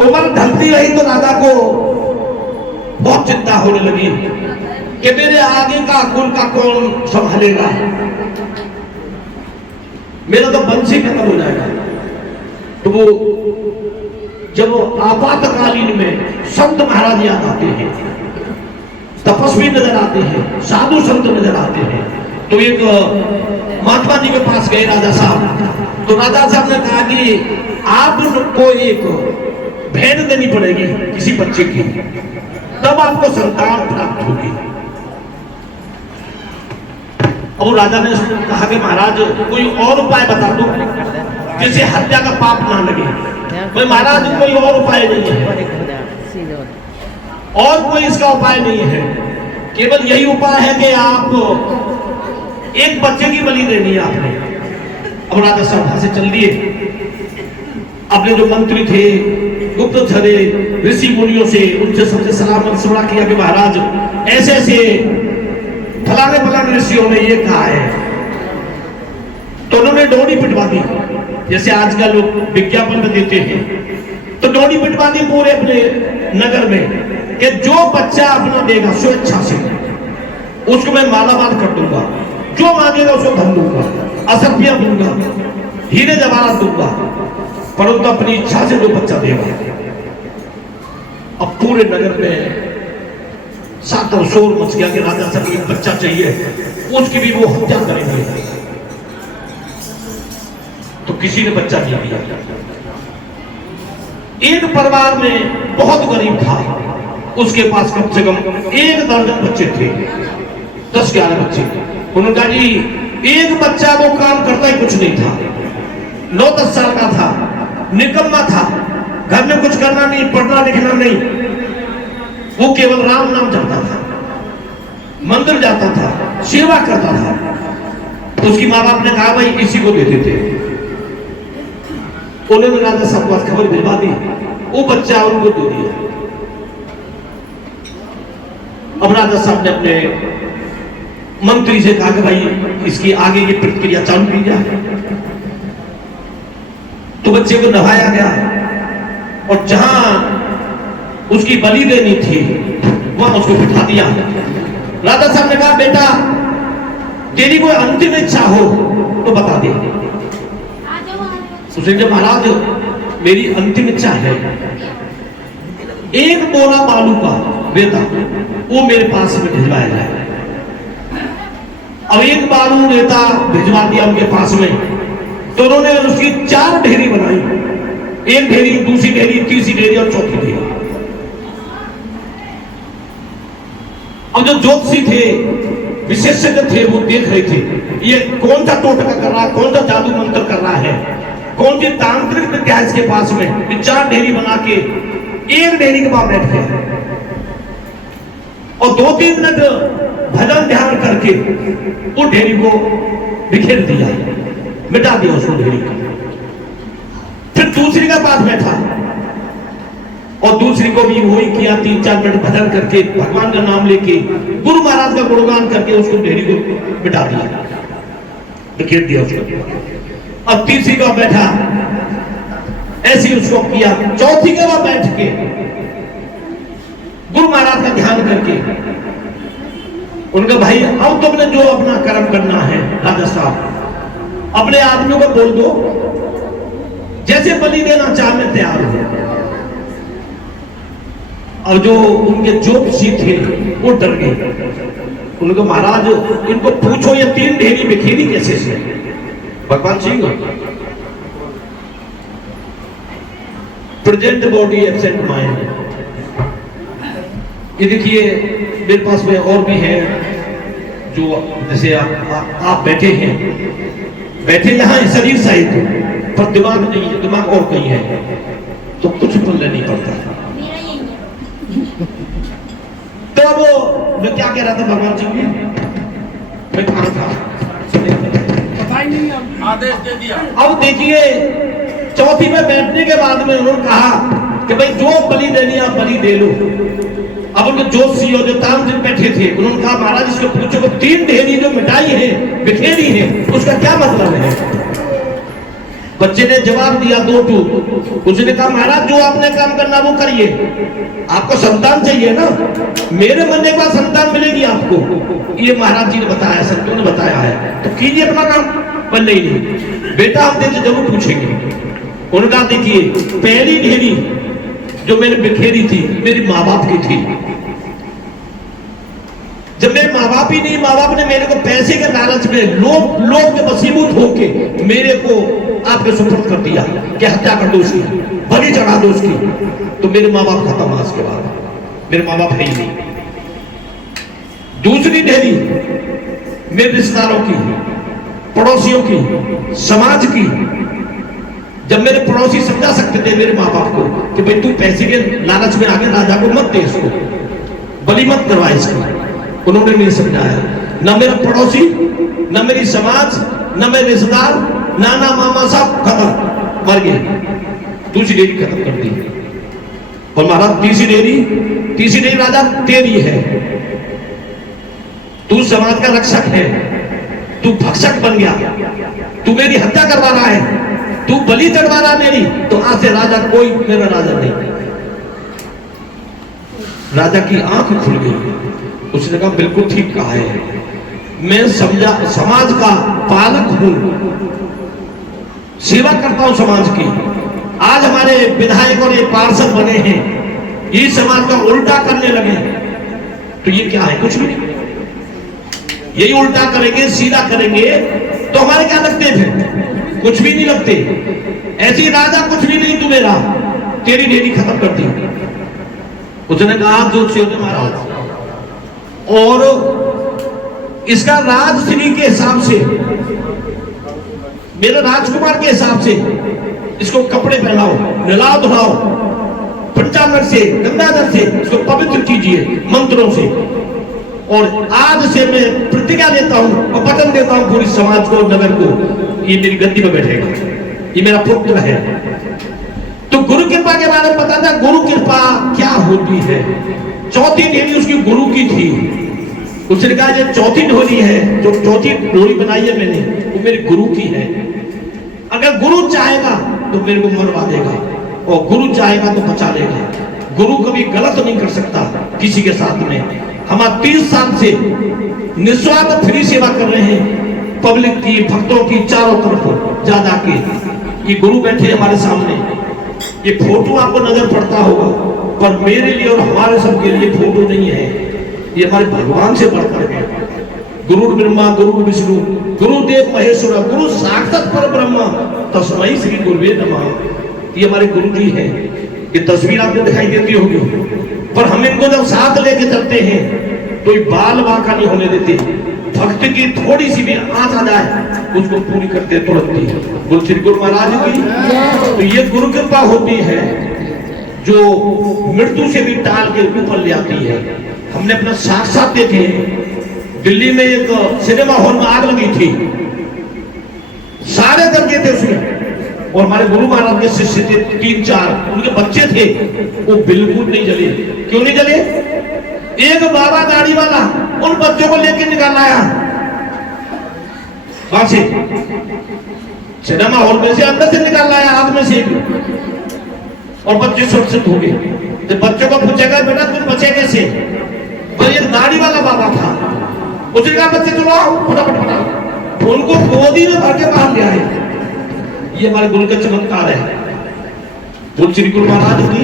उम्र ढलती रही तो राजा को बहुत चिंता होने लगी कि मेरे आगे का कुल का कौन संभालेगा, मेरा तो वंश ही खत्म हो जाएगा। तो वो जब आपातकालीन में संत महाराज याद आते हैं, तपस्वी नजर आते हैं, साधु संत नजर आते हैं, तो एक महात्मा जी के पास गए राजा साहब। तो राजा साहब ने कहा कि आपको एक भेंट देनी पड़ेगी किसी बच्चे की, तब आपको संतान प्राप्त होगी। अब राजा ने कहा कि महाराज कोई और उपाय बता दो जिससे हत्या का पाप ना लगे। भाई महाराज कोई और उपाय नहीं है, और कोई इसका उपाय नहीं है, केवल यही उपाय है कि आप एक बच्चे की बलि देनी है आपने। अब राजा साहब वहां से चल दिए, अपने जो मंत्री थे, गुप्तचर, ऋषि मुनियों से, उनसे सबसे सलाह मशवरा किया कि महाराज ऐसे ऐसे फलाने फलाने ऋषियों ने ये कहा है। तो उन्होंने डोरी पिटवा दी, जैसे आजकल लोग विज्ञापन में देते हैं, तो डोरी पिटवा दी पूरे अपने नगर में कि जो बच्चा अपना देगा स्वेच्छा से उसको मैं मालामाल कर दूंगा, जो मांगेगा उसको धन दूंगा, असभ्य दूंगा, हीरे जवाहरात दूंगा, परंतु अपनी इच्छा से जो बच्चा देगा। अब पूरे नगर में सातों शोर मच गया कि राजा साहब एक बच्चा चाहिए, उसकी भी वो हत्या करेंगे। तो किसी ने बच्चा नहीं दिया। एक परिवार में बहुत गरीब था, उसके पास कम से कम 1 दर्जन बच्चे थे, 10-11 बच्चे। उन्होंने कहा जी एक बच्चा वो काम करता ही कुछ नहीं था, 9-10 साल का था, निकम्मा था, घर में कुछ करना नहीं, पढ़ना लिखना नहीं, वो केवल राम नाम जपता था, मंदिर जाता था, सेवा करता था। उसकी माँ बाप ने कहा भाई इसी को दे देते। उन्होंने राजा साहब को खबर भिजवा दी, वो बच्चा उनको दे दिया। अब राजा साहब ने अपने मंत्री से कहा कि भाई इसकी आगे की प्रक्रिया चालू की जाए। तो बच्चे को नहाया गया और जहां उसकी बलि देनी थी वहां उसको बिठा दिया। राजा साहब ने कहा बेटा तेरी कोई अंतिम इच्छा हो तो बता दे। उसने जब महाराज मेरी अंतिम इच्छा है, एक बोरा बालू का रेता वो मेरे पास में भिजवाया जाए। अब एक बालू रेता भिजवा दिया उनके पास में, तो उन्होंने उसकी 4 ढेरी बनाई, एक ढेरी, दूसरी ढेरी, तीसरी ढेरी और चौथी ढेरी। अब जो ज्योतिषी थे, विशेषज्ञ थे, वो देख रहे थे ये कौन सा टोटका कर रहा है, कौन सा जादू मंत्र कर रहा है, कौन सी तांत्रिक विद्या इसके पास में। 4 ढेरी बना के एक ढेरी के बाद बैठ गया और 2-3 मिनट भजन ध्यान करके वो ढेरी को बिखेर दिया, मिटा दिया उसको ढेरी को। फिर दूसरी के पास बैठा और दूसरी को भी वही किया, 3-4 मिनट भजन करके, भगवान का नाम लेके, गुरु महाराज का गुणगान करके उसको ढेरी को मिटा दिया, बिखेर दिया उसको। अब तीसरी का बैठा, ऐसी उसको किया। चौथी के बाद बैठ के गुरु महाराज का ध्यान करके उनका भाई अब तुमने जो अपना कर्म करना है राजा साहब, अपने आदमियों को बोल दो जैसे बलि देना चाह मैं तैयार हूं। और जो उनके ज्योतिषी थे वो डर गए। उनको महाराज इनको पूछो ये 3 ढेरी बिखेरी कैसे से। भगवान Singh present body absent mind. ये देखिए मेरे पास में और भी है, जो जैसे आप बैठे हैं, बैठे यहाँ शरीर सहित पर दिमाग नहीं है, दिमाग और कहीं है, तो कुछ बोलना नहीं पड़ता। तो अब मैं क्या कह रहा था भगवान जी की, मैं कहा था आदेश दे दिया। अब देखिए चौथी में बैठने के बाद में उन्होंने कहा कि भाई जो बलि देनी आप बलि दे लो। अब उनके जोशी और जो तांत्रिक बैठे थे उन्होंने कहा महाराज इसको पूछो 3 ढेरी जो मिटाई है, बिखेरी है, उसका क्या मतलब है। बच्चे ने जवाब दिया 2 टूक। उसने कहा महाराज जो आपने काम करना वो करिए, आपको संतान चाहिए ना, मेरे मरने के बाद संतान मिलेगी आपको, ये महाराज जी ने बताया, संतों ने बताया है, तो कीजिए अपना काम। पर नहीं बेटा हम तेरे से जरूर पूछेंगे। उनका देखिए पहली ढेरी जो मैंने बिखेरी थी मेरी माँ बाप की थी। जब मेरे माँ बाप ही नहीं, माँ बाप ने मेरे को पैसे के लालच में लोग के वसीभूत होके मेरे को आपके सुपुर्द कर दिया कि हत्या कर दो उसकी, बलि चढ़ा दो उसकी, तो मेरे माँ बाप खत्म हुआ। उसके बाद मेरे माँ बाप है ही नहीं। दूसरी ढेरी मेरे रिश्तेदारों की, पड़ोसियों की, समाज की। जब मेरे पड़ोसी समझा सकते थे मेरे माँ बाप को कि भाई तू पैसे के लालच में आगे राजा को मत दे, इसको बलि मत करवा इसको, उन्होंने नहीं समझाया। न मेरा पड़ोसी, न मेरी समाज, न मेरे रिश्तेदार, नाना मामा सब खत्म, मर गए। दूसरी डेरी खत्म कर दी। और महाराज तीसरी डेरी राजा तेरी है। तू समाज का रक्षक है, तू भक्षक बन गया, तू मेरी हत्या करवा रहा है, तू बलि चढ़वा रहा मेरी, तो आज से राजा कोई मेरा राजा नहीं। राजा की आंख खुल गई। उसने कहा बिल्कुल ठीक कहा है, मैं समझा समाज का पालक हूं, सेवा करता हूं समाज की। आज हमारे विधायक और ये पार्षद बने हैं, ये समाज का उल्टा करने लगे, तो ये क्या है? कुछ भी नहीं। यही उल्टा करेंगे, सीधा करेंगे तो हमारे क्या लगते थे? कुछ भी नहीं लगते। ऐसी राजा कुछ भी नहीं, तू मेरा, तेरी डेरी खत्म कर दी। उसने कहा जो महाराज, और इसका राजश्री के हिसाब से, मेरे राजकुमार के हिसाब से इसको कपड़े पहनाओ, नहलाओ धुलाओ, पंचामृत से, गंगाजल से इसको पवित्र कीजिए मंत्रों से। और आज से मैं प्रतिज्ञा देता हूं और वचन देता हूं पूरी समाज को, नगर को, ये मेरी गद्दी में बैठेगा, ये मेरा पुत्र है। तो गुरु कृपा के बारे में बताता, गुरु कृपा क्या होती है। चौथी ढेरी उसकी गुरु की थी। उसने कहा जो चौथी ढोली है, जो चौथी ढोली बनाई है मैंने, वो मेरे गुरु की है। अगर गुरु चाहेगा तो मेरे को मरवा देगा, और गुरु चाहेगा तो बचा लेगा। गुरु कभी गलत नहीं कर सकता किसी के साथ में। हम 30 साल से निस्वार्थ फ्री सेवा कर रहे हैं, पब्लिक की, भक्तों की, चारों तरफ जा जाके। ये गुरु बैठे हमारे सामने, ये फोटो आपको नजर पड़ता होगा, पर मेरे लिए और हमारे सबके लिए फोटो नहीं है, ये हमारे भगवान से बढ़कर है। गुरु ब्रह्मा गुरु विष्णु गुरुदेव महेश्वर गुरु साक्षात पर ब्रह्मा तस्मै श्री गुरुवे नमः। ये हमारे गुरु जी हैं। ये तस्वीर आपको दिखाई देती होगी, पर हम इनको जब साथ लेके चलते हैं तो बाल बांका नहीं होने देते। भक्त की थोड़ी सी भी आंच आ जाए उसको पूरी करते तुरंत। गुरु श्री गुरु महाराज की तो ये गुरु कृपा होती है जो मृत्यु से भी टाल के ऊपर ले आती है। हमने अपना साक्षात देखे। दिल्ली में एक सिनेमा हॉल में आग लगी थी, सारे दल गए थे उसमें, और हमारे गुरु महाराज के शिष्य थे 3-4, उनके बच्चे थे, वो बिल्कुल नहीं जले। क्यों नहीं जले? एक बाबा दाढ़ी वाला उन बच्चों को लेकर निकाल आया वहां से, सिनेमा हॉल में से, अंदर से निकाल लाया, आग में से, और बच्चे सुरक्षित हो गए। तो बच्चों को पूछेगा बेटा तुम बचे कैसे? तो ये दाढ़ी वाला बाबा था। उसने कहा बच्चे चलो फटाफट फटाफट, उनको गोदी में भर के बाहर ले आए। ये हमारे गुरु का चमत्कार है। बोल श्री गुरु महाराज की।